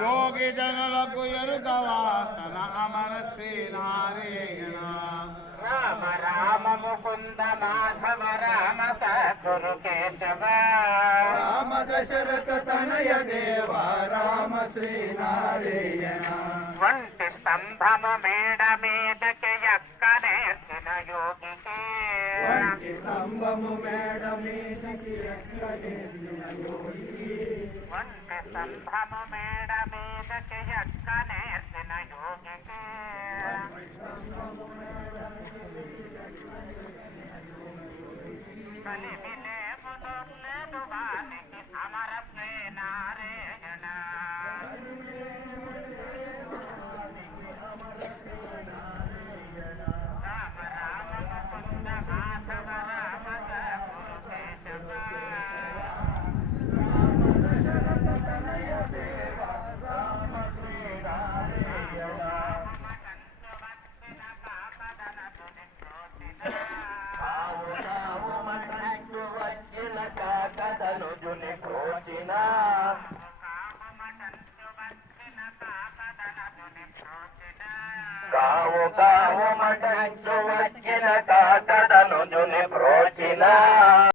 యోగి జనులకు ఎరుకవాసన అమర శ్రీనారాయణ రామ రామ ముకుంద మాధవ రామ సద్గురు కేశవ రామ దశరథ తనయ దేవ రామ శ్రీనారాయణ వంటి స్తంభము మేడ మీదకి ఎక్కనేసిన యోగికి వంటి స్తంభము మేడ మీదకి ఎక్కనేసిన యోగికి వంటి స్తంభము మేడ మీదకి ఎక్కనేసిన యోగికి కలిమిలేమును వానికి అమర శ్రీనారాయణ రామ రామ ముకుంద మాధవ రామ సద్గురు కేశవ కావు కావు మటంచు వచ్చిన కాకడను జుని ప్రోచిన